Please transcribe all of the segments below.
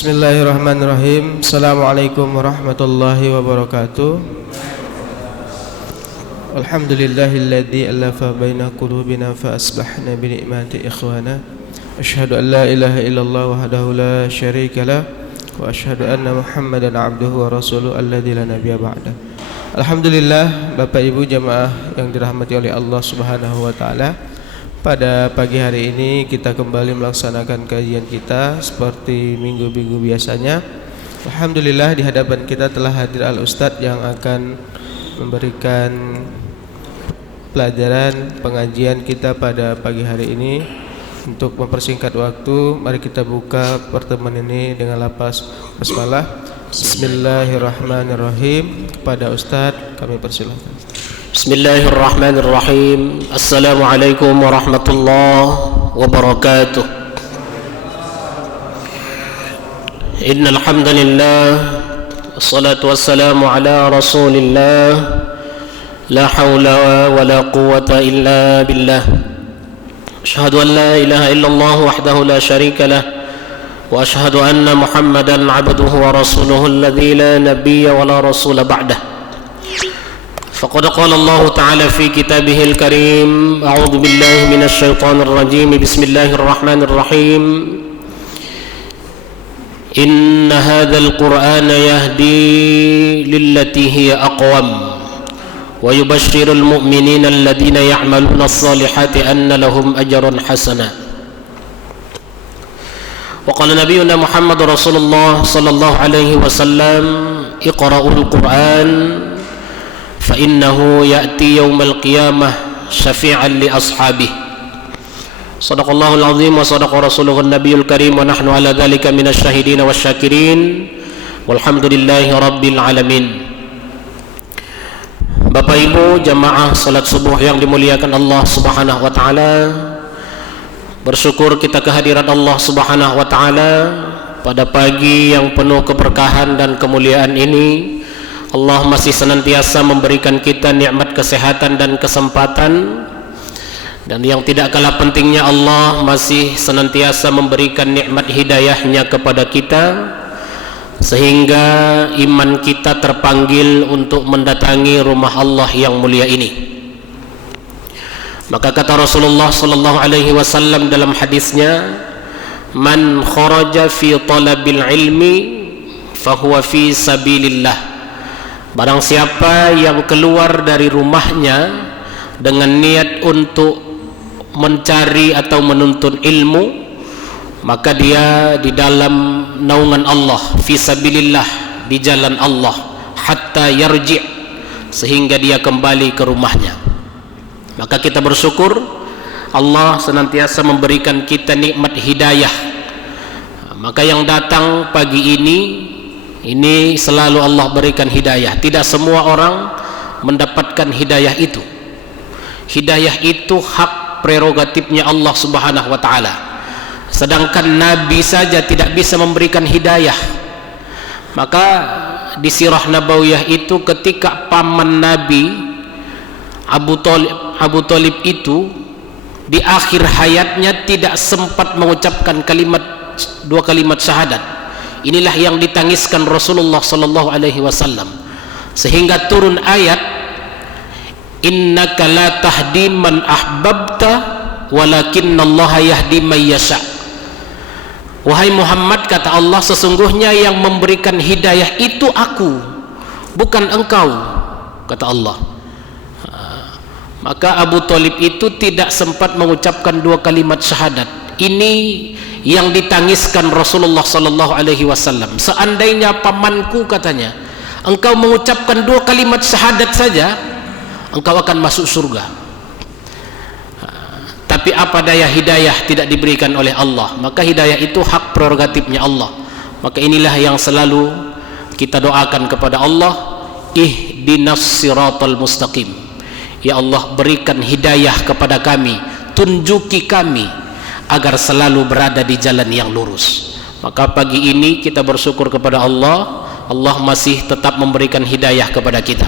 Bismillahirrahmanirrahim. Assalamualaikum warahmatullahi wabarakatuh. Alhamdulillahilladzi alafa baina qulubina fa asbahna bi ni'mati ikhwana. Asyhadu an la ilaha illallah wahdahu la syarika lah wa asyhadu anna Muhammadan abduhu wa rasuluhu alladzi la nabiyya ba'da. Alhamdulillah, Bapak Ibu jamaah yang dirahmati oleh Allah Subhanahu wa taala. Pada pagi hari ini kita kembali melaksanakan kajian kita seperti minggu-minggu biasanya. Alhamdulillah di hadapan kita telah hadir Al-Ustadz yang akan memberikan pelajaran pengajian kita pada pagi hari ini. Untuk mempersingkat waktu, mari kita buka pertemuan ini dengan lafaz basmalah. Bismillahirrahmanirrahim. Kepada Ustadz kami persilahkan. Bismillahirrahmanirrahim. Assalamualaikum warahmatullahi wabarakatuh. Innal hamdalillah wassalatu wassalamu ala Rasulillah la haula wala quwwata illa billah. Asyhadu an la ilaha illallah wahdahu la syarika lah wa asyhadu anna Muhammadan abduhu wa rasuluhu alladzi la nabiyya wa la rasula ba'dah. فقد قال الله تعالى في كتابه الكريم أعوذ بالله من الشيطان الرجيم بسم الله الرحمن الرحيم إن هذا القرآن يهدي للتي هي أقوم ويبشر المؤمنين الذين يعملون الصالحات أن لهم أجر حسنا وقال نبينا محمد رسول الله صلى الله عليه وسلم اقرأوا القرآن فإنه يأتي يوم القيامة شفيعا لأصحابه صدق الله العظيم وصدق رسوله النبي الكريم ونحن على ذلك من الشاهدين والشاكرين والحمد لله رب العالمين. Bapak Ibu jamaah salat subuh yang dimuliakan Allah Subhanahu wa taala, bersyukur kita kehadiran Allah Subhanahu wa taala pada pagi yang penuh keberkahan dan kemuliaan ini. Allah masih senantiasa memberikan kita nikmat kesehatan dan kesempatan, dan yang tidak kalah pentingnya Allah masih senantiasa memberikan nikmat hidayahnya kepada kita sehingga iman kita terpanggil untuk mendatangi rumah Allah yang mulia ini. Maka kata Rasulullah sallallahu alaihi wasallam dalam hadisnya, man kharaja fi talabil ilmi fahuwa fi sabilillah. Barang siapa yang keluar dari rumahnya dengan niat untuk mencari atau menuntut ilmu, maka dia di dalam naungan Allah, fi sabilillah, di jalan Allah, hatta yarji', sehingga dia kembali ke rumahnya. Maka kita bersyukur Allah senantiasa memberikan kita nikmat hidayah. Maka yang datang pagi ini selalu Allah berikan hidayah. Tidak semua orang mendapatkan hidayah itu. Hidayah itu hak prerogatifnya Allah Subhanahu wa taala. Sedangkan Nabi saja tidak bisa memberikan hidayah. Maka di sirah nabawiyah itu ketika paman Nabi Abu Thalib itu di akhir hayatnya tidak sempat mengucapkan dua kalimat syahadat. Inilah yang ditangiskan Rasulullah sallallahu alaihi wasallam, sehingga turun ayat innaka la tahdi man ahbabta walakinallaha yahdi man yasha. Wahai Muhammad, kata Allah, sesungguhnya yang memberikan hidayah itu aku, bukan engkau, kata Allah. Maka Abu Thalib itu tidak sempat mengucapkan dua kalimat syahadat. Ini yang ditangiskan Rasulullah sallallahu alaihi wasallam. Seandainya pamanku, katanya, engkau mengucapkan dua kalimat syahadat saja, engkau akan masuk surga. Tapi apa daya hidayah tidak diberikan oleh Allah. Maka hidayah itu hak prerogatifnya Allah. Maka inilah yang selalu kita doakan kepada Allah, ihdinas siratal mustaqim. Ya Allah, berikan hidayah kepada kami, tunjuki kami agar selalu berada di jalan yang lurus. Maka pagi ini kita bersyukur kepada Allah, Allah masih tetap memberikan hidayah kepada kita.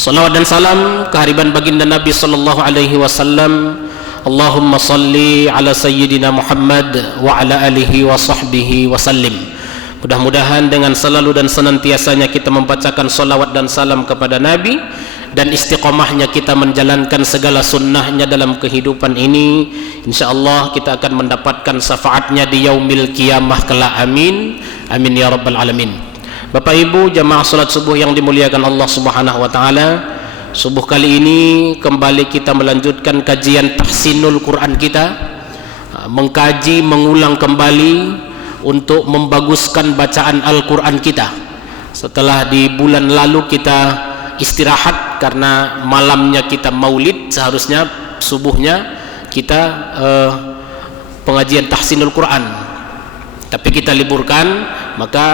Salawat dan salam kehadiran baginda Nabi sallallahu alaihi wasallam Allahumma salli ala sayyidina Muhammad wa ala alihi wa sahbihi wa sallim. Mudah-mudahan dengan selalu dan senantiasanya kita membacakan salawat dan salam kepada Nabi, dan istiqomahnya kita menjalankan segala sunnahnya dalam kehidupan ini, insyaallah kita akan mendapatkan syafaatnya di yaumil qiyamah kelak. Amin, amin ya rabbal alamin. Bapak Ibu jamaah salat subuh yang dimuliakan Allah Subhanahu wa taala, subuh kali ini kembali kita melanjutkan kajian tahsinul Quran kita, mengkaji, mengulang kembali untuk membaguskan bacaan Al-Quran kita. Setelah di bulan lalu kita istirahat karena malamnya kita maulid, seharusnya subuhnya kita pengajian tahsinul Quran, tapi kita liburkan. Maka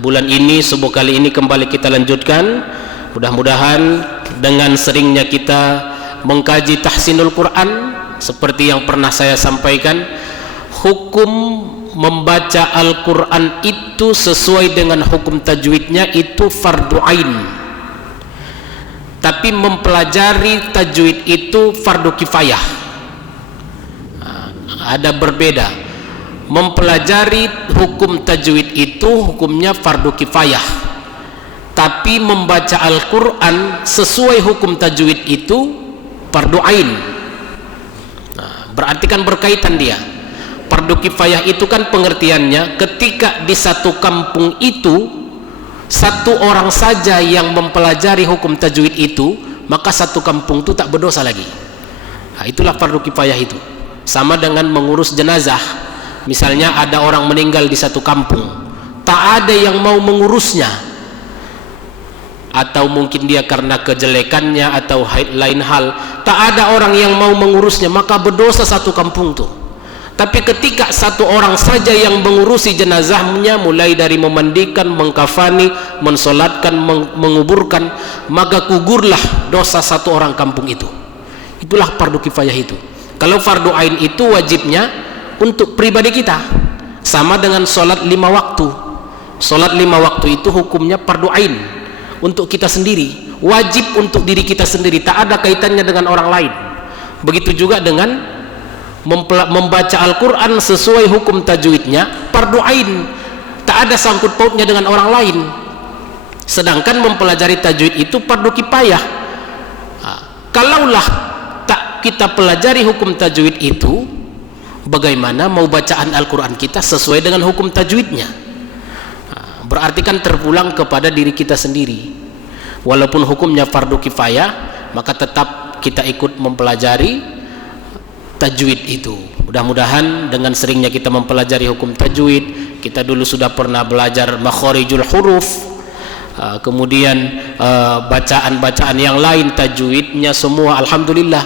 bulan ini, subuh kali ini kembali kita lanjutkan. Mudah-mudahan dengan seringnya kita mengkaji tahsinul Quran, seperti yang pernah saya sampaikan, hukum membaca Al-Quran itu sesuai dengan hukum tajwidnya itu fardu ain, tapi mempelajari tajwid itu fardu kifayah. Ada berbeda. Mempelajari hukum tajwid itu hukumnya fardu kifayah, tapi membaca Al-Quran sesuai hukum tajwid itu fardu ain. Berarti kan berkaitan dia. Fardu kifayah itu kan pengertiannya ketika di satu kampung itu satu orang saja yang mempelajari hukum tajwid itu, maka satu kampung itu tak berdosa lagi. Nah, itulah fardu kifayah itu. Sama dengan mengurus jenazah. Misalnya ada orang meninggal di satu kampung, tak ada yang mau mengurusnya, atau mungkin dia karena kejelekannya atau lain hal, tak ada orang yang mau mengurusnya, maka berdosa satu kampung tuh. Tapi ketika satu orang saja yang mengurusi jenazahnya, mulai dari memandikan, mengkafani, mensolatkan, menguburkan, maka gugurlah dosa satu orang kampung itu. Itulah fardu kifayah itu. Kalau fardu ain itu wajibnya untuk pribadi kita, sama dengan solat 5 waktu. Solat 5 waktu itu hukumnya fardu ain untuk kita sendiri, wajib untuk diri kita sendiri, tak ada kaitannya dengan orang lain. Begitu juga dengan membaca Al-Quran sesuai hukum tajwidnya fardu ain, tak ada sangkut pautnya dengan orang lain. Sedangkan mempelajari tajwid itu fardu kifayah. Kalaulah tak kita pelajari hukum tajwid itu, bagaimana mau bacaan Al-Quran kita sesuai dengan hukum tajwidnya? Berarti kan terpulang kepada diri kita sendiri. Walaupun hukumnya fardu kifayah, maka tetap kita ikut mempelajari tajwid itu. Mudah-mudahan dengan seringnya kita mempelajari hukum tajwid, kita dulu sudah pernah belajar makharijul huruf, kemudian bacaan-bacaan yang lain tajwidnya semua alhamdulillah,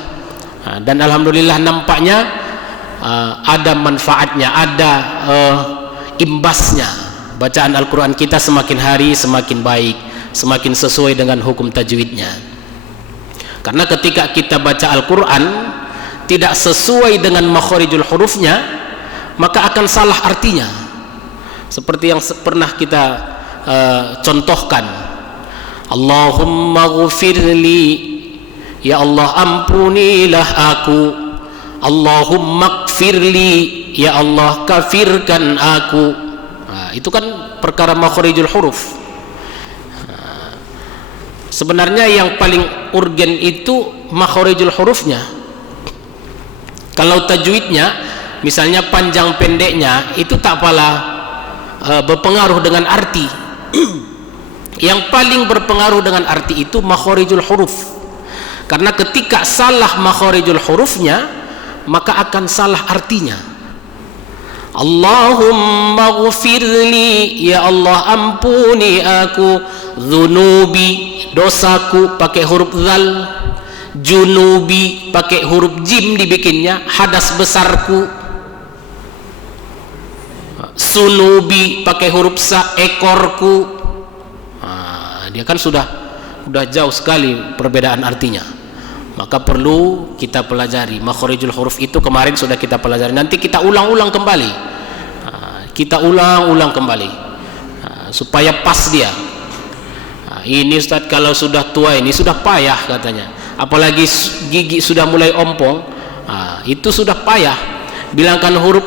dan alhamdulillah nampaknya ada manfaatnya, ada imbasnya. Bacaan Al-Quran kita semakin hari semakin baik, semakin sesuai dengan hukum tajwidnya. Karena ketika kita baca Al-Quran tidak sesuai dengan makharijul hurufnya, maka akan salah artinya. Seperti yang pernah kita contohkan, Allahumma ghufirli, ya Allah ampunilah aku. Allahumma gfirli, ya Allah kafirkan aku. Nah, itu kan perkara makharijul huruf. Sebenarnya yang paling urgen itu makharijul hurufnya. Kalau tajwidnya, misalnya panjang pendeknya, itu tak pala berpengaruh dengan arti. Yang paling berpengaruh dengan arti itu makharijul huruf. Karena ketika salah makharijul hurufnya, maka akan salah artinya. Allahumma ghfirli, ya Allah ampuni aku. Dzunubi, dosaku, pakai huruf dzal. Junubi, pakai huruf jim dibikinnya, hadas besarku. Sunubi, pakai huruf sa, ekorku. Nah, dia kan sudah jauh sekali perbedaan artinya. Maka perlu kita pelajari makharijul huruf itu. Kemarin sudah kita pelajari, nanti kita ulang-ulang kembali. Kita ulang-ulang kembali supaya pas dia. Ini Ustaz kalau sudah tua ini sudah payah katanya. Apalagi gigi sudah mulai ompong, Itu sudah payah. Bilangkan huruf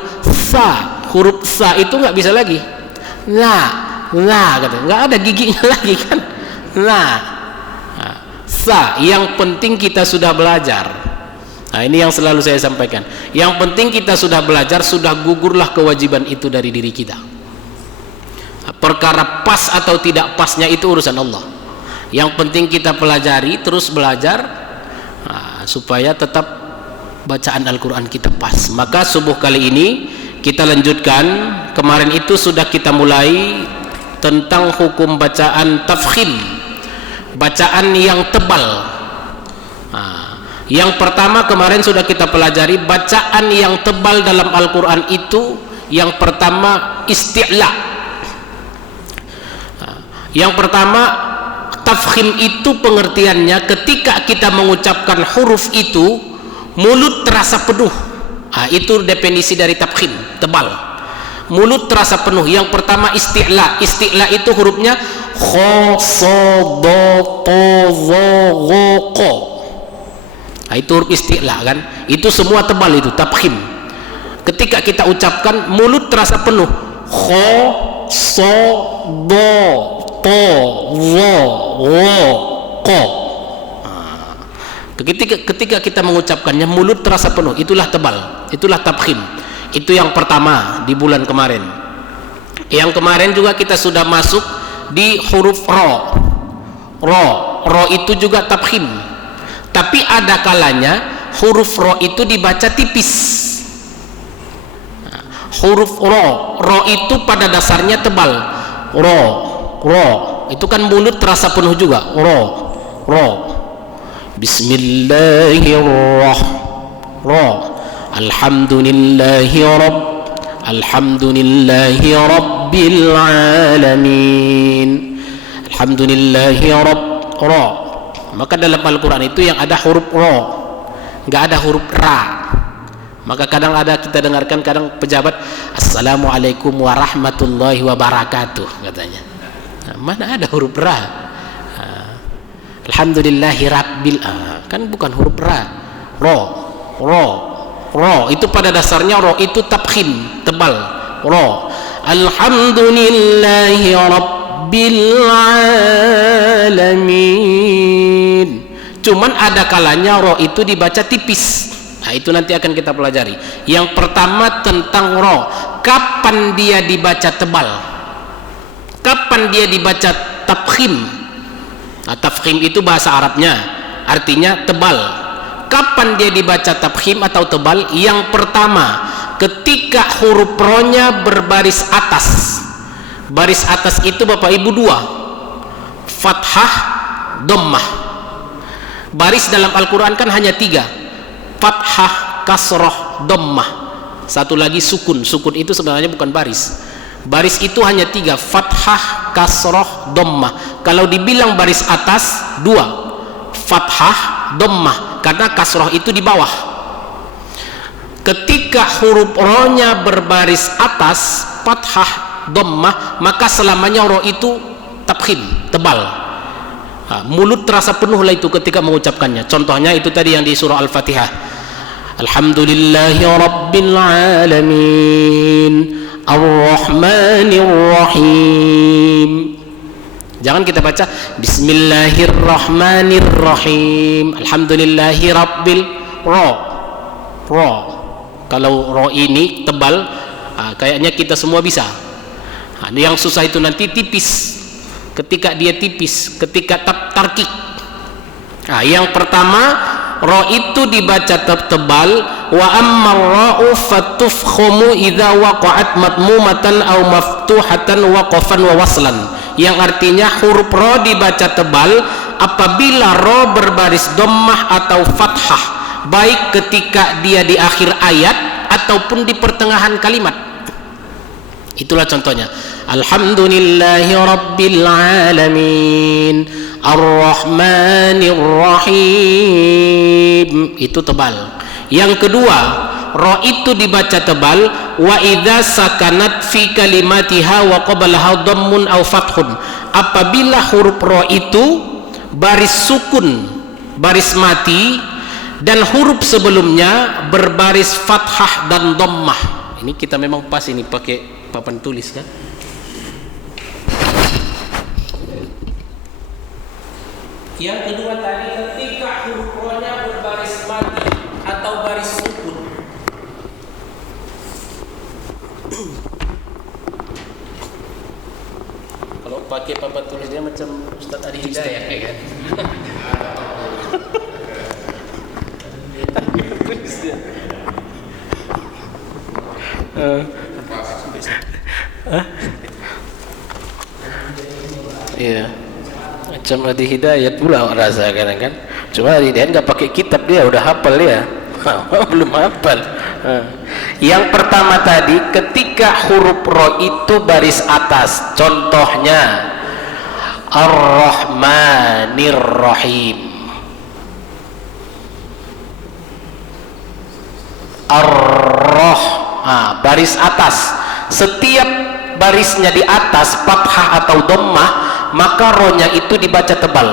sa itu nggak bisa lagi. Kata, nggak ada giginya lagi kan. Sa, yang penting kita sudah belajar. Ini yang selalu saya sampaikan. Yang penting kita sudah belajar, sudah gugurlah kewajiban itu dari diri kita. Perkara pas atau tidak pasnya itu urusan Allah. Yang penting kita pelajari, terus belajar, supaya tetap bacaan Al-Quran kita pas. Maka subuh kali ini kita lanjutkan. Kemarin itu sudah kita mulai tentang hukum bacaan tafkhim, bacaan yang tebal. Yang pertama kemarin sudah kita pelajari, bacaan yang tebal dalam Al-Quran itu yang pertama isti'la. Yang pertama tafkhim itu pengertiannya ketika kita mengucapkan huruf itu mulut terasa penuh. Itu definisi dari tafkhim, tebal. Mulut terasa penuh. Yang pertama isti'la. Isti'la itu hurufnya kha, sa, da, ta, za, gha, qa. Itu huruf isti'la kan. Itu semua tebal, itu tafkhim. Ketika kita ucapkan mulut terasa penuh. Kha, sa, da, ta, za, gha, qa. Ketika kita mengucapkannya mulut terasa penuh, itulah tebal, itulah tafkhim. Itu yang pertama di bulan kemarin. Yang kemarin juga kita sudah masuk di huruf ro itu juga tafkhim. Tapi ada kalanya huruf ro itu dibaca tipis. Huruf ro itu pada dasarnya tebal. Ro itu kan mulut terasa penuh juga. Ro Bismillahirrahmanirrahim. Alhamdulillahi rabbil alamin. Alhamdulillahi ra. Maka dalam Al-Quran itu yang ada huruf ro, nggak ada huruf ra. Maka kadang ada kita dengarkan, kadang pejabat Assalamualaikum warahmatullahi wabarakatuh katanya. Mana ada huruf ra? Alhamdulillahi rabbil kan bukan huruf ra. Ro itu pada dasarnya ro itu tafkhim, tebal. Ro. Alhamdulillahi rabbil alamin. Cuman ada kalanya ro itu dibaca tipis. Itu nanti akan kita pelajari. Yang pertama tentang ro, kapan dia dibaca tebal, kapan dia dibaca tafkhim. Tafkhim itu bahasa Arabnya, artinya tebal. Kapan dia dibaca tafkhim atau tebal? Yang pertama, ketika huruf ro-nya berbaris atas. Baris atas itu Bapak Ibu dua, fathah, dhammah. Baris dalam Al-Quran kan hanya tiga, fathah, kasroh, dhammah. Satu lagi sukun. Sukun itu sebenarnya bukan baris. Baris itu hanya tiga, fathah, kasroh, dhammah. Kalau dibilang baris atas dua, fathah, dhammah, karena kasroh itu di bawah. Ketika huruf ro-nya berbaris atas, fathah, dhammah, maka selamanya ro itu tafkhim, tebal. Mulut terasa penuh lah itu ketika mengucapkannya. Contohnya itu tadi yang di surah Al-Fatihah. Alhamdulillahi rabbil alamin. Ar-Rahmanir-Rahim. Jangan kita baca Bismillahirrahmanirrahim. Alhamdulillahi rabbil ro. Kalau ro ini tebal, kayaknya kita semua bisa. Yang susah itu nanti tipis. Ketika dia tipis, ketika tarkik. Yang pertama ro itu dibaca tebal. Wa amma ra'u fatufkhumu idza waqa'at matmumatan aw maftuhatan waqafan wa waslan. Yang artinya huruf ro dibaca tebal apabila ro berbaris dhammah atau fathah, baik ketika dia di akhir ayat ataupun di pertengahan kalimat. Itulah contohnya. Alhamdulillahi rabbil alamin. Ar-Rahmanir-Rahim. Itu tebal. Yang kedua, ro itu dibaca tebal. Wa idza sakanat fi kalimatiha wa qablaha dhammun aw fathun. Apabila huruf ro itu baris sukun, baris mati, dan huruf sebelumnya berbaris fathah dan dhammah. Ini kita memang pas ini pakai papan tulis kan. Yang kedua tadi ketika huruf ro-nya berbaris mati atau baris sukun. Kalau pakai papan tulisnya macam Ustaz Adi Hidayah ya kan. Iya. Macam Adi Hidayat pula rasa kan. Cuma Adi Hidayat nggak pakai kitab, dia udah hafal dia. Belum hafal. Yang pertama tadi ketika huruf ro itu baris atas, contohnya Ar-Rahmanir Rahim. Baris atas. Setiap barisnya di atas fathah atau dhammah, maka ro-nya itu dibaca tebal.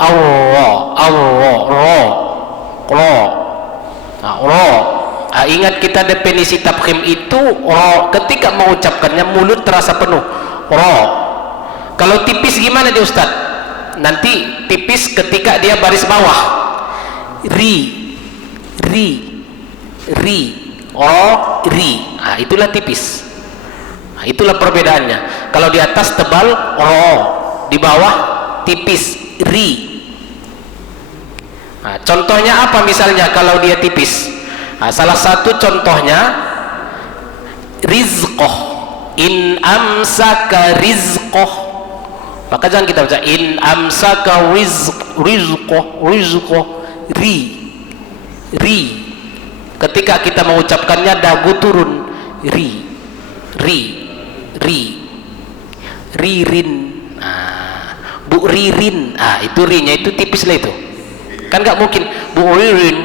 Allah, ro. Ro. Ingat kita definisi tafkhim itu ro, ketika mengucapkannya mulut terasa penuh. Ro. Kalau tipis gimana dia Ustaz? Nanti tipis ketika dia baris bawah. Ri. O, ri. Itulah tipis. Itulah perbedaannya. Kalau di atas tebal ro, di bawah tipis ri. Contohnya apa misalnya kalau dia tipis? Salah satu contohnya rizqoh. In amsaka rizqoh. Maka jangan kita baca in amsaka rizqoh. Ri. Ketika kita mengucapkannya dagu turun. Ririn. Bu Ririn. Itu rinya itu tipis lah itu. Kan nggak mungkin Bu Ririn.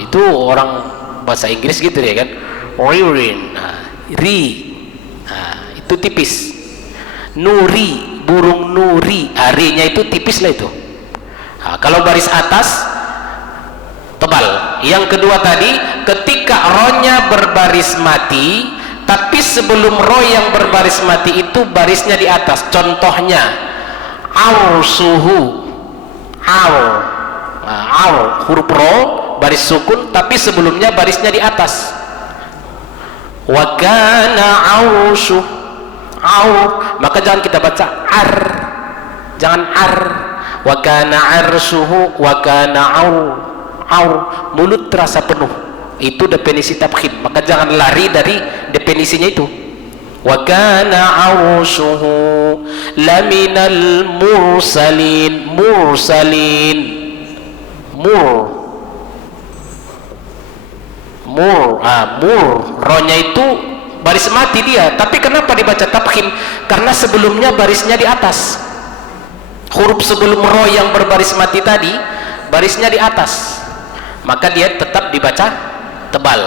Itu orang bahasa Inggris gitu ya kan. Ririn. Ri. Itu tipis. Nuri, burung nuri. Rinya itu tipis lah itu. Kalau baris atas tebal. Yang kedua tadi ketika ro-nya berbaris mati, tapi sebelum ro yang berbaris mati itu barisnya di atas. Contohnya arsuhu. Huruf ro baris sukun tapi sebelumnya barisnya di atas. Wa kana arsyu. Maka jangan kita baca ar. Jangan ar. Wa kana arsyuhu wa kana mulut terasa penuh. Itu definisi tafkhim. Maka jangan lari dari definisinya itu. Wa kana arshuhu laminal mursalin. Mur. Ro-nya itu baris mati dia. Tapi kenapa dibaca tafkhim? Karena sebelumnya barisnya di atas. Huruf sebelum ro yang berbaris mati tadi barisnya di atas. Maka dia tetap dibaca tebal.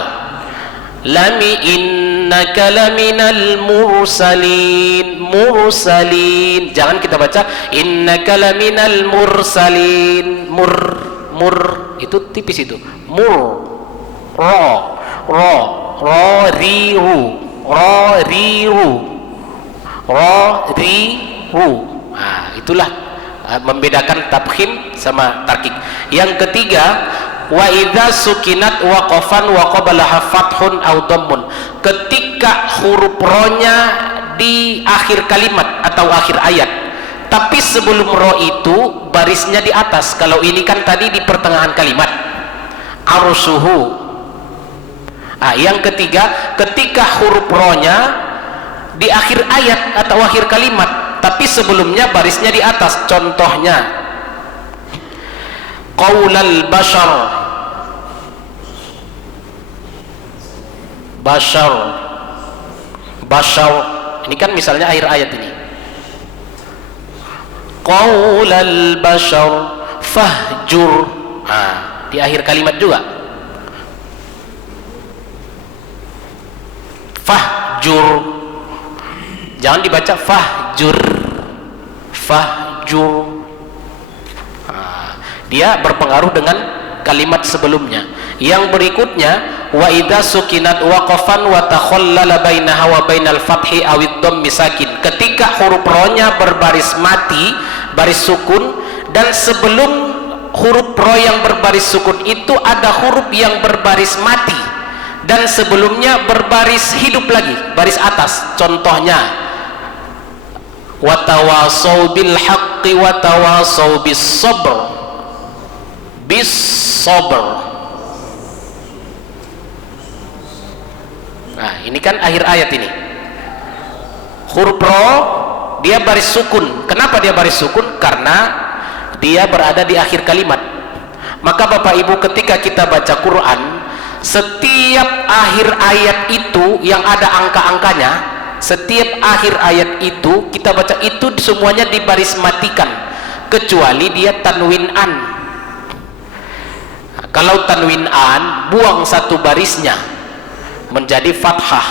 Lami innaka laminal mursalin. Jangan kita baca innaka laminal mursalin. Mur itu tipis itu. Mur. Ro riru. Itulah membedakan tafkhim sama tarkik. Yang ketiga, wa idza sukinat waqafan wa qablaha fathun aw dhammun. Ketika huruf ro-nya di akhir kalimat atau akhir ayat, tapi sebelum ro itu barisnya di atas. Kalau ini kan tadi di pertengahan kalimat. Arsuhu. Yang ketiga, ketika huruf ro-nya di akhir ayat atau akhir kalimat, tapi sebelumnya barisnya di atas. Contohnya qaulal bashar. Ini kan misalnya akhir ayat ini. Qaulal bashar fahjur. Di akhir kalimat juga. Fahjur. Jangan dibaca fahjur. Dia berpengaruh dengan kalimat sebelumnya. Yang berikutnya, wa idza sukinat waqafan wa takhallala bainaha wa bainal fathi awid dhamm sakin. Ketika huruf ro-nya berbaris mati, baris sukun, dan sebelum huruf ro yang berbaris sukun itu ada huruf yang berbaris mati, dan sebelumnya berbaris hidup lagi, baris atas. Contohnya, watawasau bil haqqi watawasau bis sabr. Bis sabr. Nah, ini kan akhir ayat ini. Huruf ro dia baris sukun. Kenapa dia baris sukun? Karena dia berada di akhir kalimat. Maka Bapak Ibu, ketika kita baca Quran, setiap akhir ayat itu yang ada angka-angkanya, setiap akhir ayat itu kita baca itu semuanya dibaris matikan, kecuali dia tanwin an. Kalau tanwin an, buang satu barisnya menjadi fathah.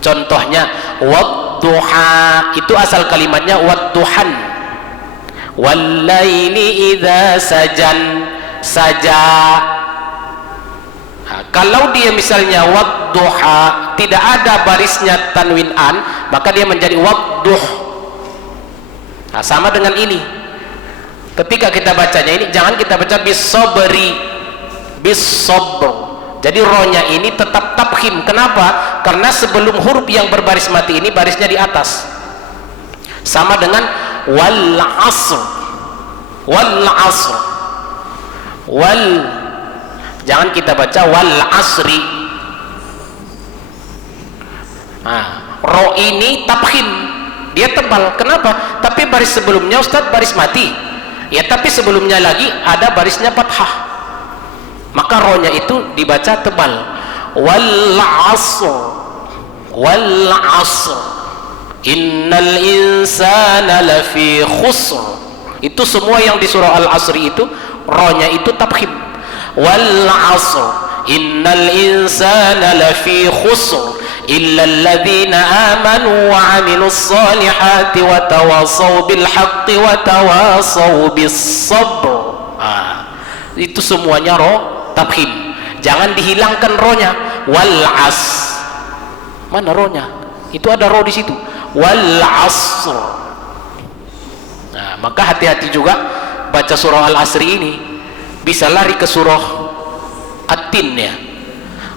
Contohnya wadduha, itu asal kalimatnya wadduhan. Wallaili idza sajan, saja. Kalau dia misalnya wadduha, tidak ada barisnya tanwin an, maka dia menjadi wadduh. Sama dengan ini. Ketika kita bacanya ini, jangan kita baca bisobri, bisobr. Jadi rohnya ini tetap tabkhim. Kenapa? Karena sebelum huruf yang berbaris mati ini barisnya di atas. Sama dengan wal asr, wal asr, wal. Jangan kita baca wal asri. Ro ini tabkhim, dia tebal. Kenapa? Tapi baris sebelumnya Ustadz baris mati. Ya, tapi sebelumnya lagi ada barisnya fathah, maka rohnya itu dibaca tebal. Wal asr, wal asr, innal insana lafi khusr. Itu semua yang di surah Al-Asri itu rohnya itu tabkhim. Wal asr, innal insana lafi khusr illa alladhina amanu wa 'amilus solihati wa tawasaw bil haqqi wa tawasaw bis sabr. Itu semuanya ro tabkhim. Jangan dihilangkan rohnya. Wal as, mana rohnya? Itu ada roh di situ. Wal asr. Maka hati-hati juga baca surah Al-Asri ini, bisa lari ke surah At-Tin ya.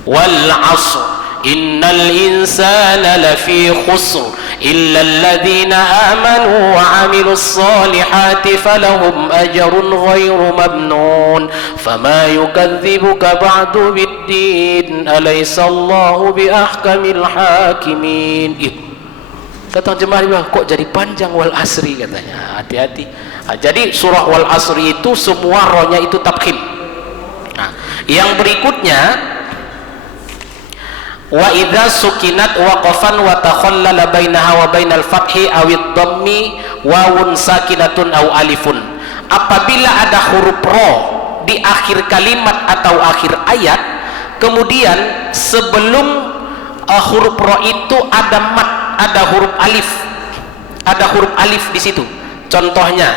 Wal asr, innal insana lafi khusr illa alladhina amanu wa 'amilus solihati falahum ajrun ghairu mamnun fama yukadzibuka ba'du biddin alaysa Allahu biahkamil hakimin. Datang jemaah, kok jadi panjang wal asri katanya. Hati-hati. Jadi surah wal asri itu semua rohnya itu tabkhim. Yang berikutnya, wa idza sukinat waqafan wa takhallala bainaha wa bainal fathi awid dhammi wawun sakinatun aw alifun. Apabila ada huruf ro di akhir kalimat atau akhir ayat, kemudian sebelum huruf ro itu ada mat, ada huruf alif, ada huruf alif di situ. Contohnya,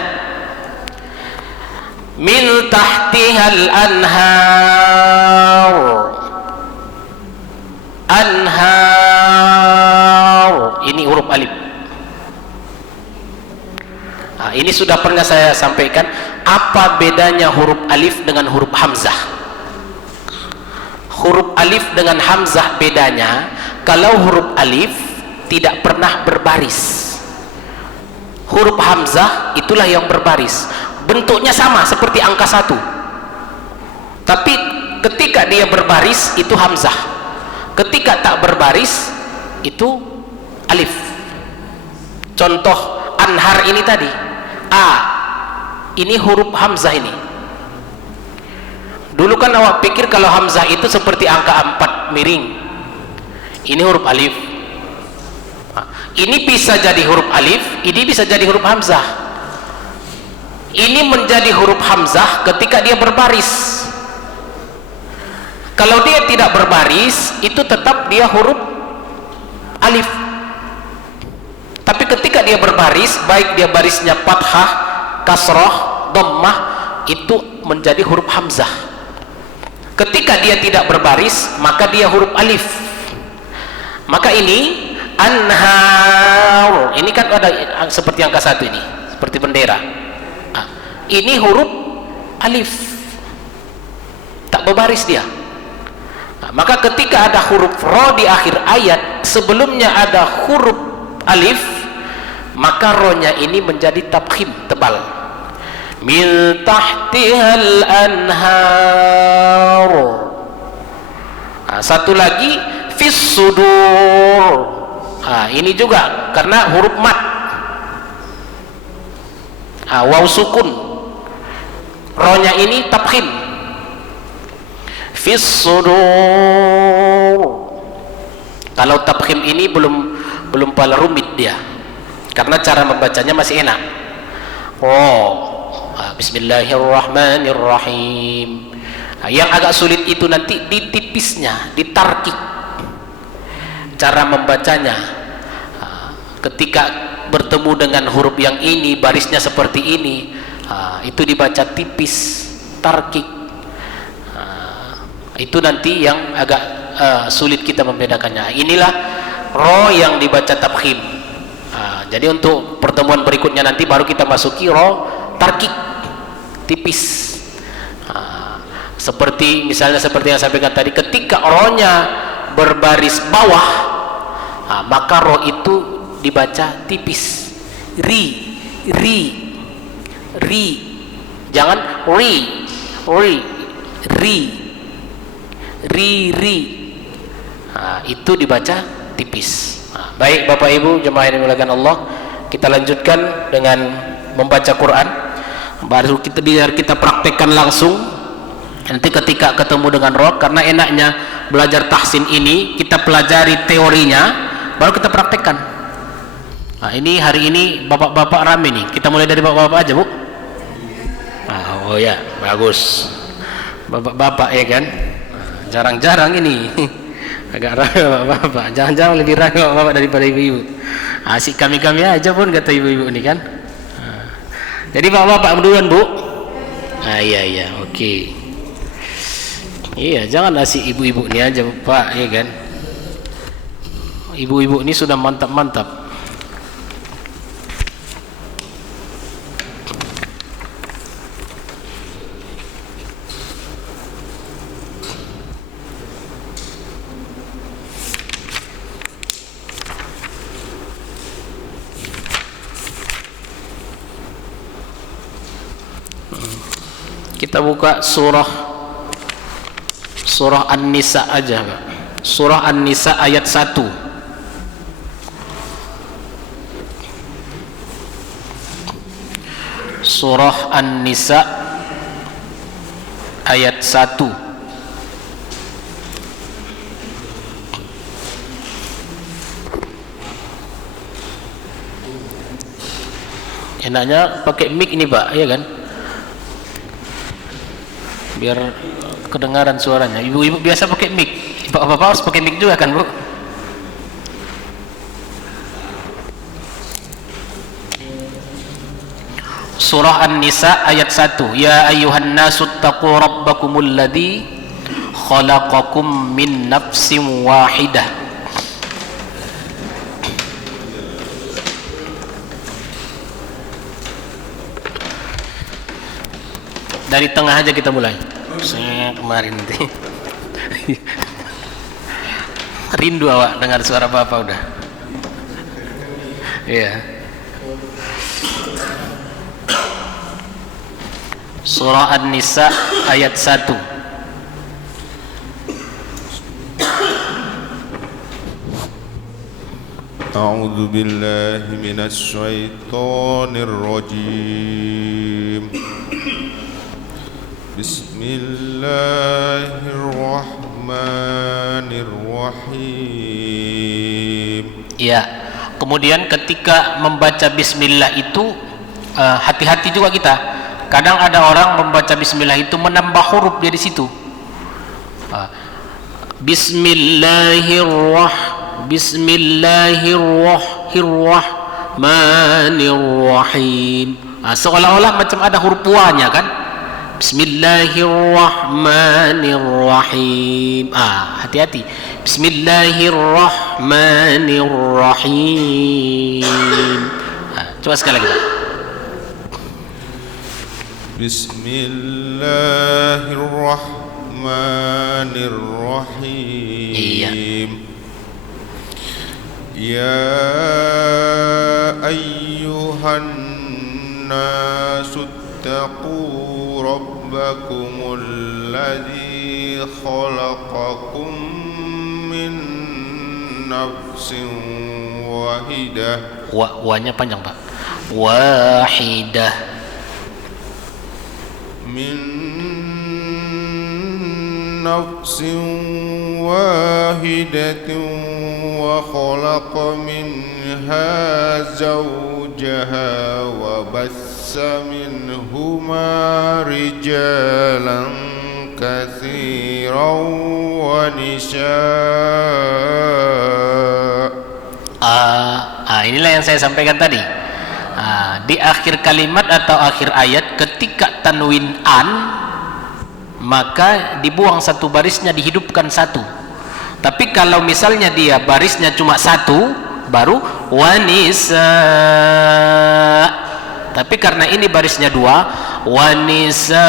min tahtihal anhar, anhar, ini huruf alif. Ini sudah pernah saya sampaikan. Apa bedanya huruf alif dengan huruf hamzah? Huruf alif dengan hamzah bedanya, kalau huruf alif tidak pernah berbaris. Huruf hamzah itulah yang berbaris. Bentuknya sama seperti angka 1, tapi ketika dia berbaris itu hamzah, ketika tak berbaris itu alif. Contoh anhar ini tadi, ini huruf hamzah ini. Dulu kan awak pikir kalau hamzah itu seperti angka 4 miring. Ini huruf alif. Ini bisa jadi huruf alif, ini bisa jadi huruf hamzah. Ini menjadi huruf hamzah ketika dia berbaris. Kalau dia tidak berbaris, itu tetap dia huruf alif. Tapi ketika dia berbaris, baik dia barisnya fathah, kasroh, dhammah, itu menjadi huruf hamzah. Ketika dia tidak berbaris, maka dia huruf alif. Maka ini anhar, ini kan ada seperti angka 1 ini, seperti bendera. Ini huruf alif, tak berbaris dia. Maka ketika ada huruf ro di akhir ayat, sebelumnya ada huruf alif, maka ro-nya ini menjadi tabkhim, tebal. Min tahtihal anhar. Satu lagi fis sudur. Ini juga karena huruf mat. Waw sukun. Ro-nya ini tabkhim. Fis sudur. Kalau tabkhim ini belum pala rumit dia, karena cara membacanya masih enak. Bismillahirrahmanirrahim. Yang agak sulit itu nanti di tipisnya, di tarkik, cara membacanya. Ketika bertemu dengan huruf yang ini, barisnya seperti ini, itu dibaca tipis, tarkik. Itu nanti yang agak sulit kita membedakannya. Inilah ro yang dibaca tabkhim. Jadi untuk pertemuan berikutnya nanti baru kita masuki ro tarkik, tipis. Seperti misalnya seperti yang saya sampaikan tadi, ketika ro-nya berbaris bawah, maka ro itu dibaca tipis. Ri, jangan ri, itu dibaca tipis. Baik Bapak Ibu jemaah yang dimuliakan Allah, kita lanjutkan dengan membaca Quran. Baru biar kita praktekkan langsung. Nanti ketika ketemu dengan roh, karena enaknya belajar tahsin ini kita pelajari teorinya, baru kita praktekkan. Ini hari ini bapak-bapak rame nih. Kita mulai dari bapak-bapak aja, Bu. Oh ya, bagus. Bapak-bapak ya kan. Jarang-jarang ini. Agak rame bapak-bapak. Jangan-jangan lebih rame bapak-bapak daripada ibu-ibu. Asik kami-kami aja pun kata ibu-ibu ini kan. Jadi bapak-bapak duluan, Bu. Iya, oke. Iya, jangan asik ibu-ibu ini aja, Pak, ya kan. Ibu-ibu ini sudah mantap-mantap. Kita buka surah An-Nisa aja, Pak. Surah An-Nisa ayat 1. Surah An-Nisa ayat 1. Enaknya pakai mic ini, Pak, ya kan? Biar kedengaran suaranya. Ibu-ibu biasa pakai mic, bapak-bapak harus pakai mic juga kan, Bu? Surah An-Nisa ayat 1. Ya ayyuhan nasu taqu rabbakumul ladzi khalaqakum min nafsin wahidah. Dari tengah aja kita mulai. Saya kemarin nanti rindu awak dengar suara bapak udah. Iya. Surah An-Nisa ayat 1. A'udzu billahi minasy syaithanir rajim. Bismillahirrahmanirrahim. Ya, kemudian ketika membaca bismillah itu hati-hati juga kita. Kadang ada orang membaca bismillah itu menambah huruf dia di situ. Bismillahirrahmanirrahim. Seolah-olah macam ada huruf wa-nya kan. Bismillahirrahmanirrahim. Hati-hati. Bismillahirrahmanirrahim. Coba sekali lagi. Bismillahirrahmanirrahim. Iya. Ya ayyuhan nasu ittaqu rabbakumul ladzi khalaqakum min nafsin wahidah. Wa-nya panjang, Pak. Wahidah. Min nafsin wahidatin wa khalaqa minha zawjaha wa bassa minhuma rijalan katsiran wa nisaa. Inilah yang saya sampaikan tadi. Di akhir kalimat atau akhir ayat ketika tanwin an, maka dibuang satu barisnya, dihidupkan satu. Tapi kalau misalnya dia barisnya cuma satu, baru wanisa. Tapi karena ini barisnya dua, wanisa.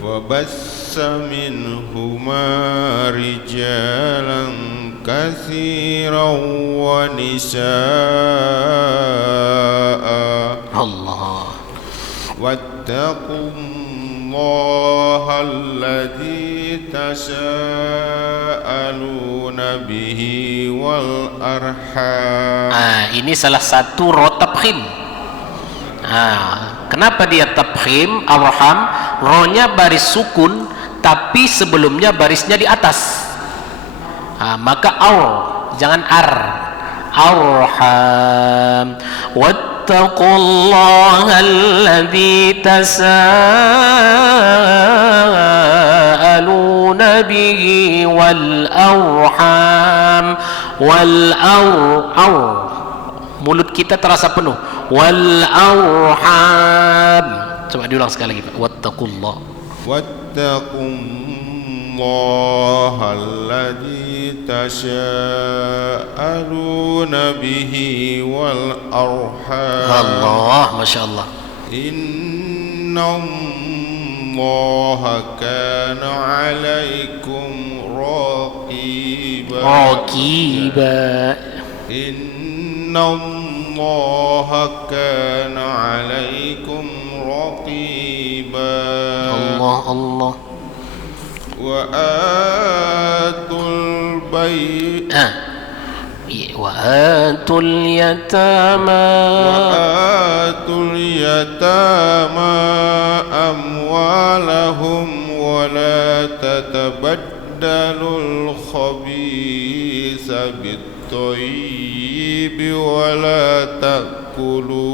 Wa bassa minhuma rijalan katsiran wa nisaa. Allah. Wattaqullaha alladzi tasaaluna bihi wal arham. Ini salah satu ro tafkhim. Kenapa dia tafkhim arham? Ro-nya baris sukun, tapi sebelumnya barisnya di atas. Maka jangan ar. Arham. Wattaqullaha alladzi tasaaluna bihi wal arham. Mulut kita terasa penuh. Wal arham. Coba diulang sekali lagi, Pak. Wattaqullaha alladzi tasaaluna bihi wal arham. Allah, Masya Allah. Innallaha kana 'alaikum raqiba. Innallaha kana 'alaikum raqiba. Allah. Wa atul yatama amwalahum wa la tatabaddalul khabitha bit-thayyib wa la ta'kulu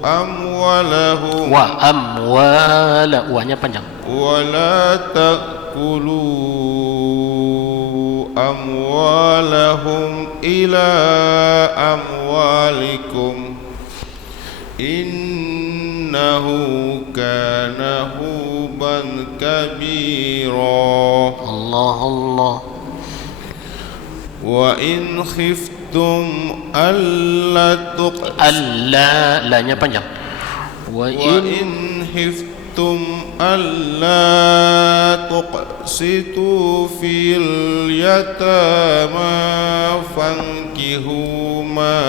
amwalahum wa-nya panjang. ولا تأكلوا أموالهم إلى أموالكم إنه كان حوبا كبيرا. الله. وإن خفتم ألا لا-nya panjang. وإن خفتم ألا تقسطوا في اليتامى فانكحوا ما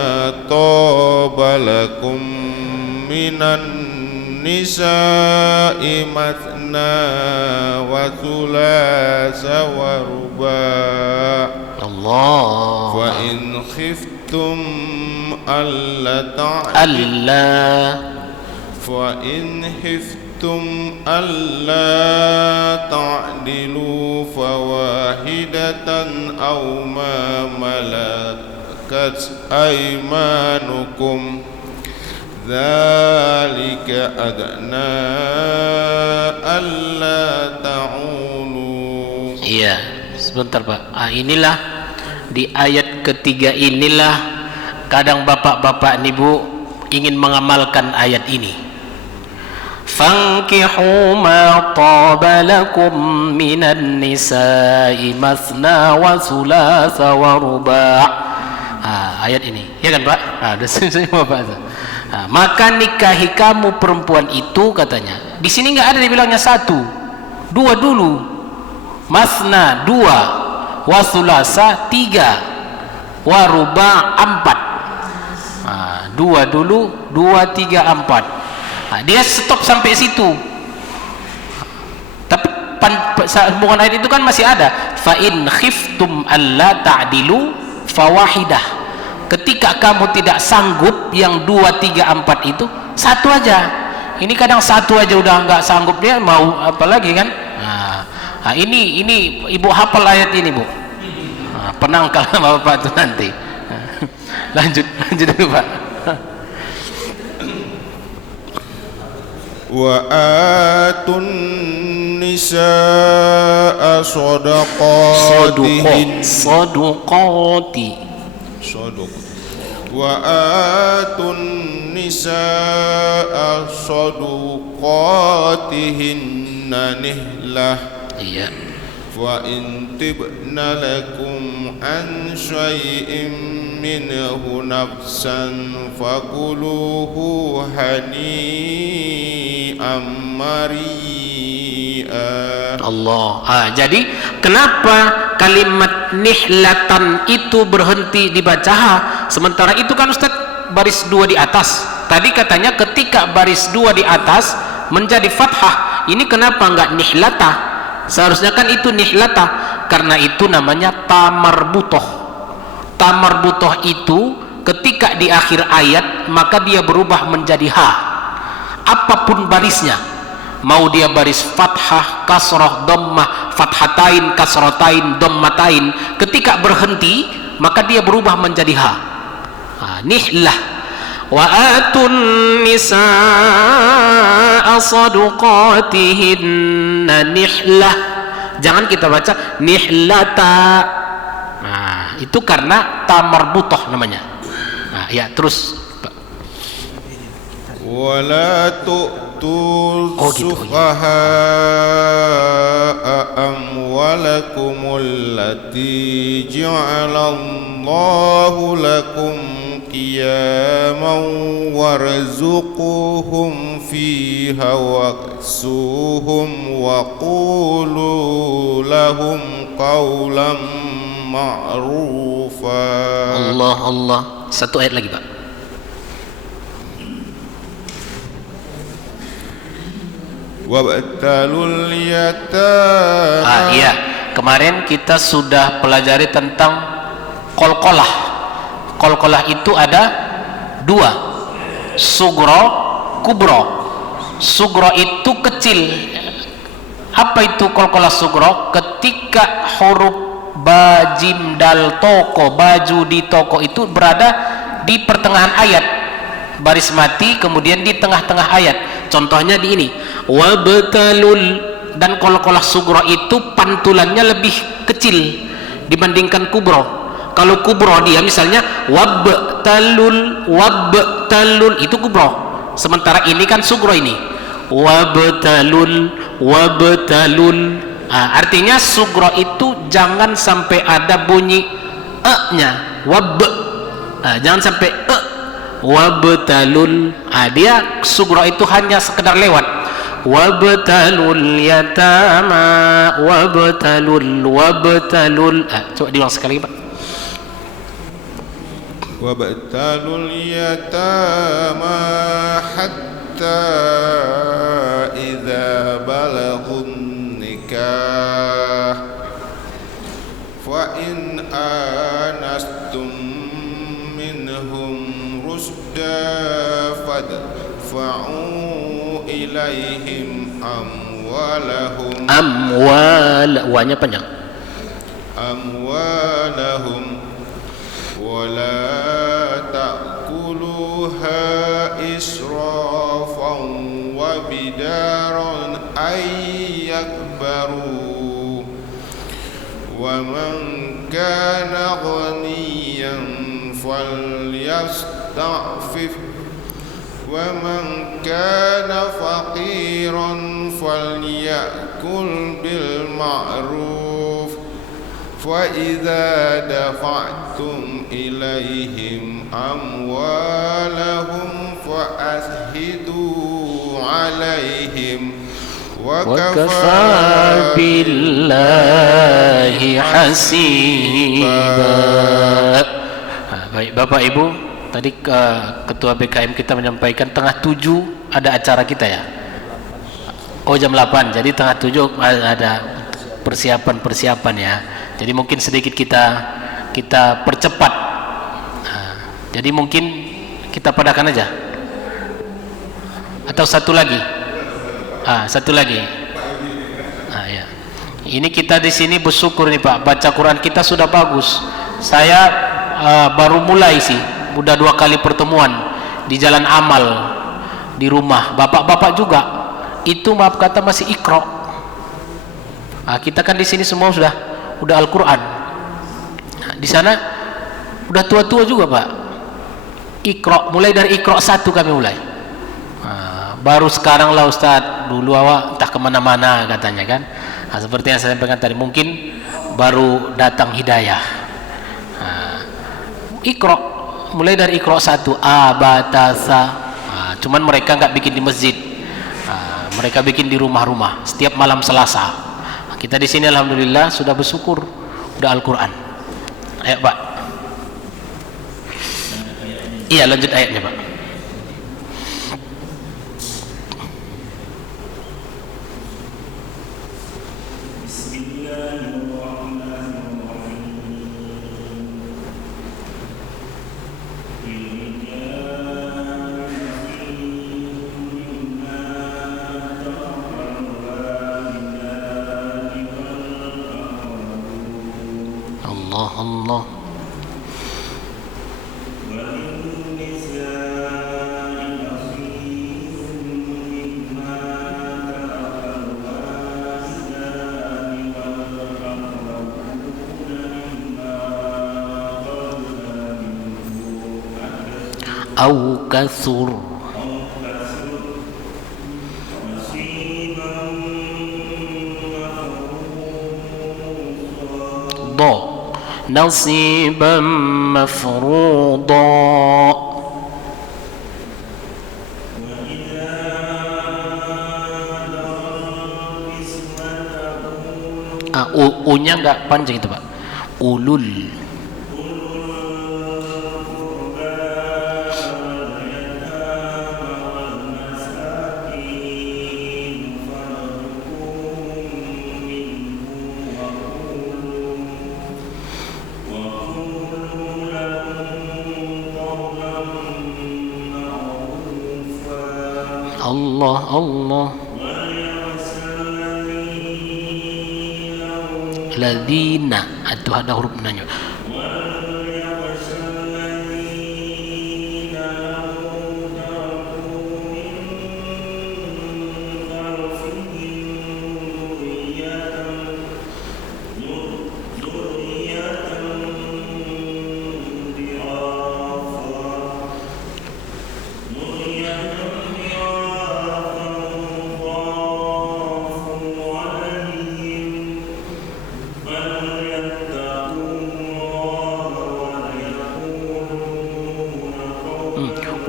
طاب لكم من النساء مثنى وثلاث ورباع. الله. فإن خفتم ألا تعدلوا فواحدة أو ما ملكت أيمانكم ذلك أدنى ألا تعولوا. Iya, sebentar Pak. Inilah di ayat ketiga inilah kadang bapak-bapak nih Bu ingin mengamalkan ayat ini. Fankihu ma taba lakum minan nisa'i mathna wa thulatha wa ruba'. Ayat ini, ya kan Pak? Udah semua Pak. Maka nikahi kamu perempuan itu, katanya. Di sini nggak ada dibilangnya satu, dua dulu. Masna dua, wa thulatha tiga, wa ruba' empat. Dua dulu, dua tiga empat. Dia stop sampai situ. Tapi hubungan ayat itu kan masih ada. Fa in khiftum alla ta'dilu fawahidah. Ketika kamu tidak sanggup yang 2, 3, 4 itu, satu aja. Ini kadang satu aja udah nggak sanggup, dia mau apa lagi kan? Ini ibu hafal ayat ini bu. Penangkal sama bapak itu nanti. Lanjut dulu Pak. Wa atun nisaa sadaqatihin wa atun nisaa sadaqatihinna nihlah. Iya. Wa in tibna lakum an syai'in minhu nafsan fakuluhu hani'an mari'a. Allah. Jadi kenapa kalimat nihlatan itu berhenti dibaca sementara itu kan Ustaz baris 2 di atas. Tadi katanya ketika baris 2 di atas menjadi fathah. Ini kenapa enggak nihlata? Seharusnya kan itu nihlata, karena itu namanya tamarbutoh. Tamarbutoh itu ketika di akhir ayat maka dia berubah menjadi ha. Apapun barisnya, mau dia baris fathah, kasroh, dhammah, fathatain, kasrotain, dhammatain, ketika berhenti maka dia berubah menjadi ha. Nihlah. Wa atun nisaa sadaqatihinna nihlah. Jangan kita baca nihlata. Itu karena tamarbutoh namanya. Ya terus Pak. Wala tu'tu sufaha'a amwalakumul lati ja'alallahu lakum qiyaman warzuquhum fiha waksuhum wa qulu lahum qawlan ma'rufa. Allah. Satu ayat lagi Pak. Wabtalul yatama. Iya, kemarin kita sudah pelajari tentang qalqalah. Qalqalah itu ada 2, sugro, kubro. Sugro itu kecil. Apa itu qalqalah sugro? Ketika huruf ba, jim, dal, toko, baju di toko itu berada di pertengahan ayat, baris mati kemudian di tengah-tengah ayat. Contohnya di ini, wabtalul. Dan qalqalah sugro itu pantulannya lebih kecil dibandingkan kubro. Kalau kubro dia misalnya wabtalul, itu kubro. Sementara ini kan sugro ini. Wabtalul. Artinya sugro itu jangan sampai ada bunyi e-nya. Jangan sampai e. Wabtalul. Dia sugro itu hanya sekedar lewat. Wabtalul yatama. Wabtalul. Coba diulang sekali Pak. Wabtalul yatama hatta idza balaghun nikah fa in anastum minhum rusda fadfa'u ilaihim amwalahum. Wanya panjang. Amwalahum ولا تأكلوها إسرافا وبدارا أن يكبروا ومن كان غنيا فليستعفف ومن كان فقيرا فليأكل بالمعروف وإذا دفعتم إليهم أموالهم فأشهدوا عليهم وكفى بالله حسيبا. Baik Bapak Ibu, tadi Ketua BKM kita menyampaikan 6:30 ada acara kita ya. Oh jam 8, jadi 6:30 ada persiapan ya. Jadi mungkin sedikit kita percepat. Jadi mungkin kita padakan aja. Atau satu lagi. Satu lagi. Ya. Ini kita di sini bersyukur nih Pak, baca Quran kita sudah bagus. Saya baru mulai sih, udah 2 kali pertemuan di Jalan Amal di rumah. Bapak-bapak juga itu maaf kata masih Iqra. Kita kan di sini semua udah Al-Quran. Di sana udah tua-tua juga Pak. Iqra, mulai dari Iqra 1 kami mulai. Baru sekarang lah Ustadz, dulu awak entah kemana-mana katanya kan. Seperti yang saya sampaikan tadi, mungkin baru datang hidayah. Iqra, mulai dari Iqra 1 abatasa. Cuman mereka nggak bikin di masjid, mereka bikin di rumah-rumah setiap malam Selasa. Kita di sini alhamdulillah sudah bersyukur udah Al-Quran. Ayo Pak. Iya lanjut ayatnya Pak. Allah. Au kasur. نصيبا مفروضا. U-nya enggak panjang itu Pak. Ulul. Allah ladina itu ada huruf nanya.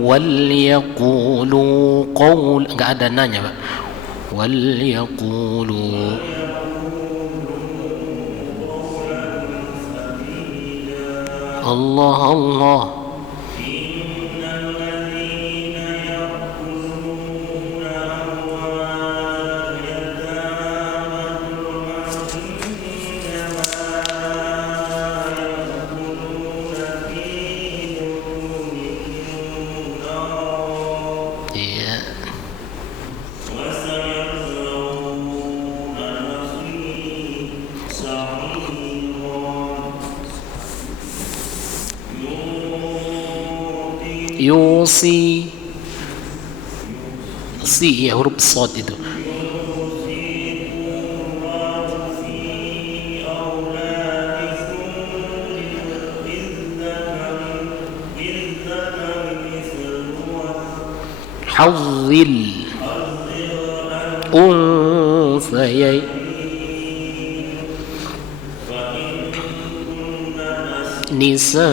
Walyaqulu qaul, enggak ada nanya Pak. Walyaqulu Allah. Yusi si ya huruf shad itu. hazzil unsayain nisa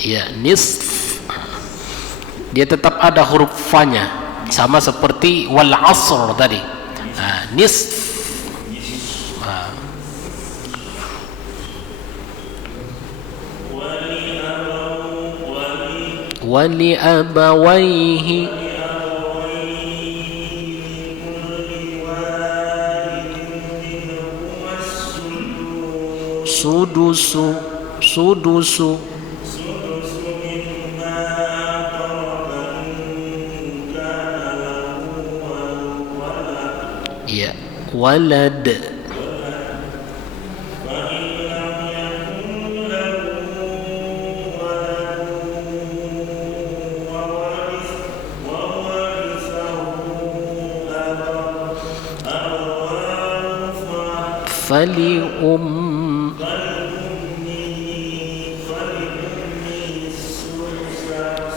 ya, nisf dia tetap ada huruf fa-nya sama seperti wal asr tadi. Nisf wali abawaihi sudusu ya, walad fali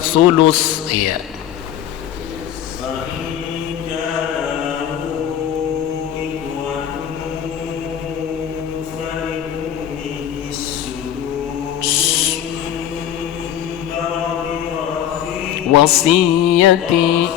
sulus ya. wasiyati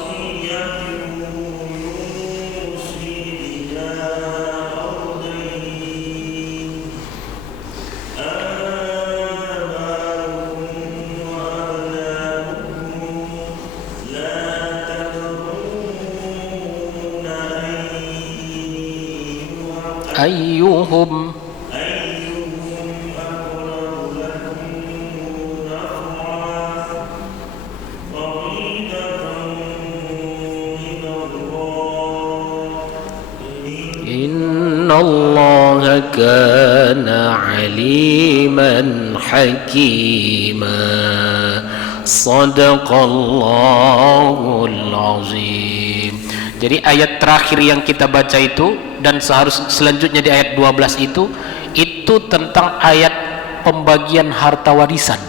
ayyuhum innallaha kana aliman hakima sadaqallahul azim. Jadi ayat terakhir yang kita baca itu dan selanjutnya di ayat 12 itu tentang ayat pembagian harta warisan.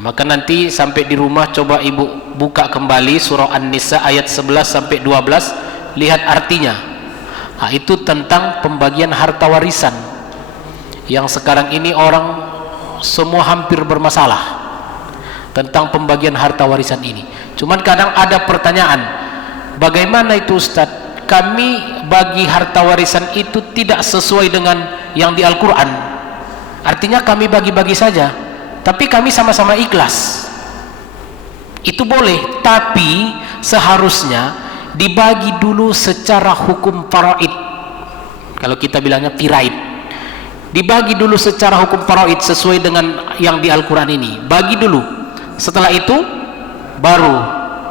Maka nanti sampai di rumah coba ibu buka kembali surah An-Nisa ayat 11 sampai 12, lihat artinya. Itu tentang pembagian harta warisan yang sekarang ini orang semua hampir bermasalah tentang pembagian harta warisan ini. Cuman kadang ada pertanyaan, bagaimana itu Ustadz? Kami bagi harta warisan itu tidak sesuai dengan yang di Al-Quran. Artinya kami bagi-bagi saja, tapi kami sama-sama ikhlas. Itu boleh, tapi seharusnya dibagi dulu secara hukum faraid. Kalau kita bilangnya firaid, dibagi dulu secara hukum faraid sesuai dengan yang di Al-Quran ini. Bagi dulu, setelah itu baru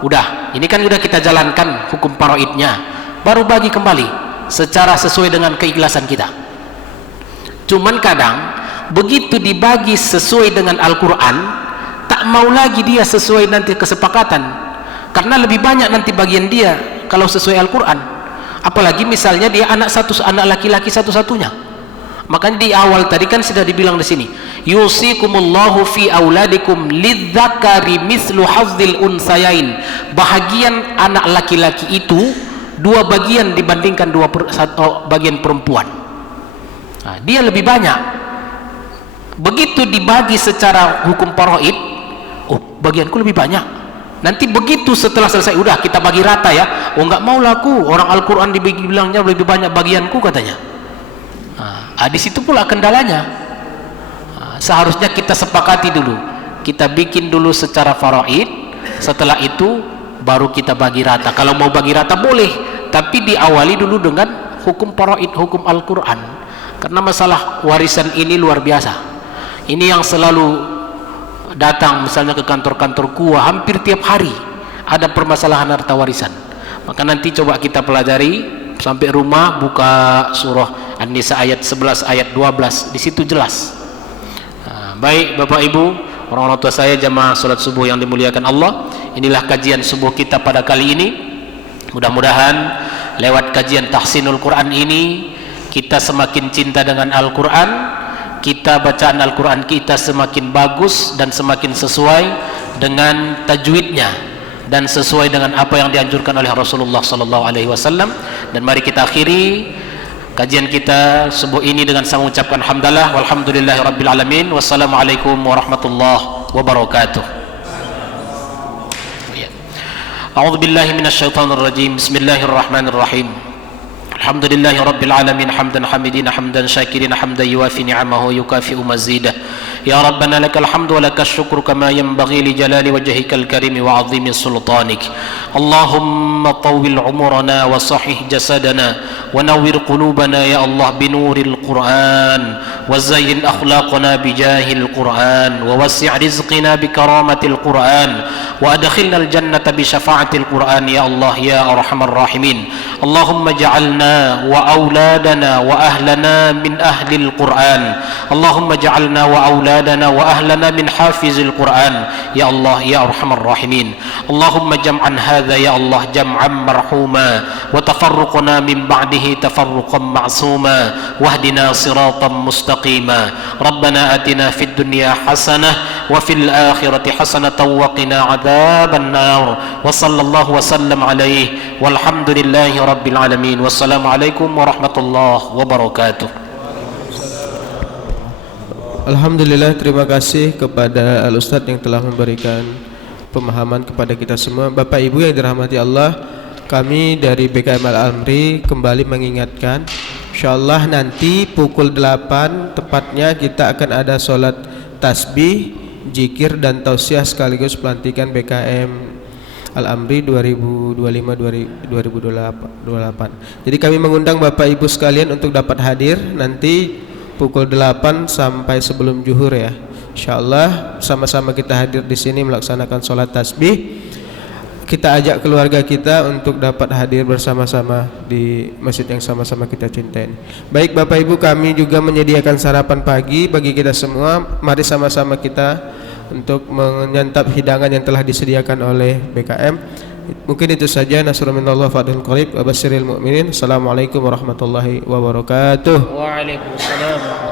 udah, ini kan udah kita jalankan hukum faraidnya, baru bagi kembali secara sesuai dengan keikhlasan kita. Cuman kadang begitu dibagi sesuai dengan Al-Quran, tak mau lagi dia sesuai nanti kesepakatan, karena lebih banyak nanti bagian dia kalau sesuai Al-Quran. Apalagi misalnya dia anak laki-laki satu-satunya. Makanya di awal tadi kan sudah dibilang di sini, yusikumullahu fi auladikum lidzakari mislu hazzil unsayain. Bahagian anak laki-laki itu 2 bagian dibandingkan 2 bagian perempuan. Nah, dia lebih banyak. Begitu dibagi secara hukum faraid, oh bagianku lebih banyak. Nanti begitu setelah selesai, udah kita bagi rata ya. Oh nggak mau laku, orang Al-Quran dibilangnya lebih banyak bagianku katanya. Di situ pula kendalanya. Seharusnya kita sepakati dulu, kita bikin dulu secara faraid, setelah itu baru kita bagi rata. Kalau mau bagi rata boleh, tapi diawali dulu dengan hukum faraid, hukum Al-Quran. Karena masalah warisan ini luar biasa. Ini yang selalu datang misalnya ke kantor-kantor KUA, hampir tiap hari ada permasalahan harta warisan. Maka nanti coba kita pelajari sampai rumah, buka surah An-Nisa ayat 11 ayat 12, di situ jelas Baik Bapak Ibu, orang-orang tua saya, jamaah salat subuh yang dimuliakan Allah, inilah kajian subuh kita pada kali ini. Mudah-mudahan lewat kajian tahsinul Quran ini kita semakin cinta dengan Al-Quran, kita bacaan Al-Quran kita semakin bagus dan semakin sesuai dengan tajwidnya dan sesuai dengan apa yang dianjurkan oleh Rasulullah sallallahu alaihi wasallam. Dan mari kita akhiri kajian kita subuh ini dengan sama mengucapkan hamdalah walhamdulillahirabbil alamin. Wassalamualaikum warahmatullahi wabarakatuh. A'udzu billahi minasyaitonir rajim. Bismillahirrahmanirrahim. Alhamdulillahi rabbil alamin hamdan hamidina hamdan syakirina hamdan yuwafi ni'amahu yukafi'u mazidah. Ya Rabbana lakal hamdu wa lakal syukru kama yanbaghi li jalali wajhikal karimi wa 'azimi sultanik. Allahumma tawwil umurana wa sahih jasadana wa nawwir qulubana ya Allah binuril Qur'an wa zayyin akhlaqana bijahil Qur'an wa wasi' rizqina bikaramatil Qur'an wa adkhilna al jannata bi syafa'atil Qur'an ya Allah ya arhamar rahimin. Allahumma ja'alna wa auladana wa ahlana min ahlil Qur'an. Allahumma ja'alna wa auladana wa ahlana min hafizil Qur'an ya Allah ya arhamar rahimin. Allahumma jam'an hadha ya Allah jam'an marhuma wa tafarruqna min ba'dihi tafarruqan ma'suma wahdina siratan mustaqima. Rabbana atina fid dunya hasanah wa fil akhirati hasanatan wa qina adzaban nar. Wa sallallahu wa sallam alaihi walhamdulillahi rabbil alamin. Wassalamualaikum warahmatullahi wabarakatuh. Alhamdulillah, terima kasih kepada Al-Ustadz yang telah memberikan pemahaman kepada kita semua. Bapak Ibu yang dirahmati Allah, kami dari BKM Al-Amri kembali mengingatkan, insyaallah nanti pukul 8 tepatnya kita akan ada sholat tasbih, zikir dan tausiah sekaligus pelantikan BKM Al-Amri 2025-2028. Jadi kami mengundang Bapak Ibu sekalian untuk dapat hadir nanti pukul 8 sampai sebelum zuhur ya. Insyaallah sama-sama kita hadir di sini melaksanakan sholat tasbih. Kita ajak keluarga kita untuk dapat hadir bersama-sama di masjid yang sama-sama kita cintai. Baik Bapak Ibu, kami juga menyediakan sarapan pagi bagi kita semua. Mari sama-sama kita untuk menyantap hidangan yang telah disediakan oleh BKM. Mungkin itu saja. Nasrun minallah fadhil qarib wa basyiril mu'minin. Assalamualaikum warahmatullahi wabarakatuh. Waalaikumsalam.